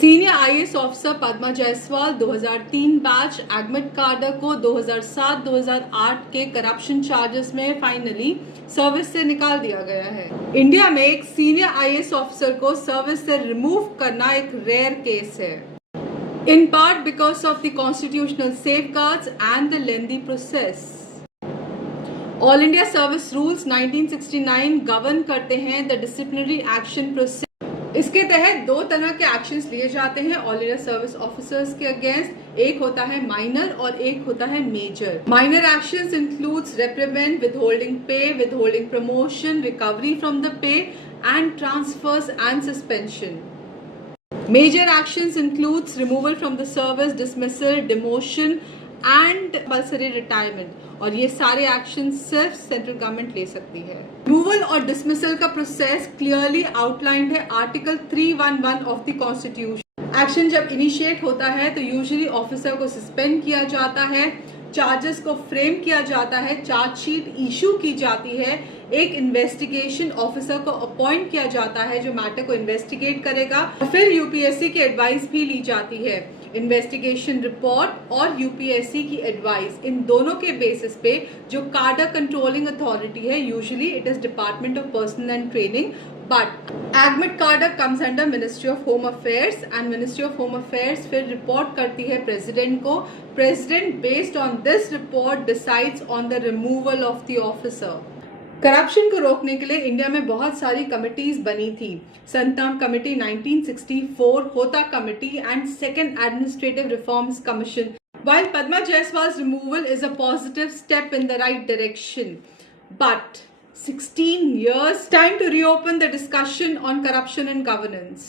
Senior IAS officer Padma Jaiswal 2003 batch admit कार्डर को 2007-2008 के करप्शन चार्जेस में फाइनली सर्विस से निकाल दिया गया है। इंडिया में एक सीनियर आईएएस ऑफिसर को सर्विस से रिमूव करना एक रेयर केस है, in part because of the constitutional safeguards and the lengthy process. All India service rules 1969 govern करते हैं द डिसिप्लिनरी एक्शन प्रोसेस। इसके तहत दो तरह के एक्शंस लिए जाते हैं ऑल इंडिया सर्विस ऑफिसर्स के अगेंस्ट। एक होता है माइनर और एक होता है major. Minor actions includes reprimand, withholding pay, withholding promotion, recovery from the pay and transfers and suspension. Major actions includes removal from the service, dismissal, demotion and compulsory retirement। और ये सारे एक्शन सिर्फ central government ले सकती है। Removal और dismissal का process clearly outlined है article 311 of the constitution. Action जब इनिशिएट होता है तो यूजुअली ऑफिसर को सस्पेंड किया जाता है, चार्जेस को फ्रेम किया जाता है, चार्जशीट इशू की जाती है, एक इन्वेस्टिगेशन ऑफिसर को अपॉइंट किया जाता है जो मैटर को इन्वेस्टिगेट करेगा, फिर यूपीएससी की एडवाइस भी ली जाती है। इन्वेस्टिगेशन रिपोर्ट और यूपीएससी की एडवाइस, इन दोनों के बेसिस पे जो काडर कंट्रोलिंग अथॉरिटी है, usually it is department of personnel and training, but admit cadre comes under ministry of home affairs and ministry of home affairs फिर रिपोर्ट करती है प्रेसिडेंट को। President based on this report decides on the removal of the officer. Corruption को रोकने के लिए India में बहुत सारी कमिटीज बनी थी। संतम कमेटी 1964, होता committee and second administrative reforms commission. While Padma Jaiswal's removal is a positive step in the right direction, but 16 years time to reopen the discussion on corruption and governance.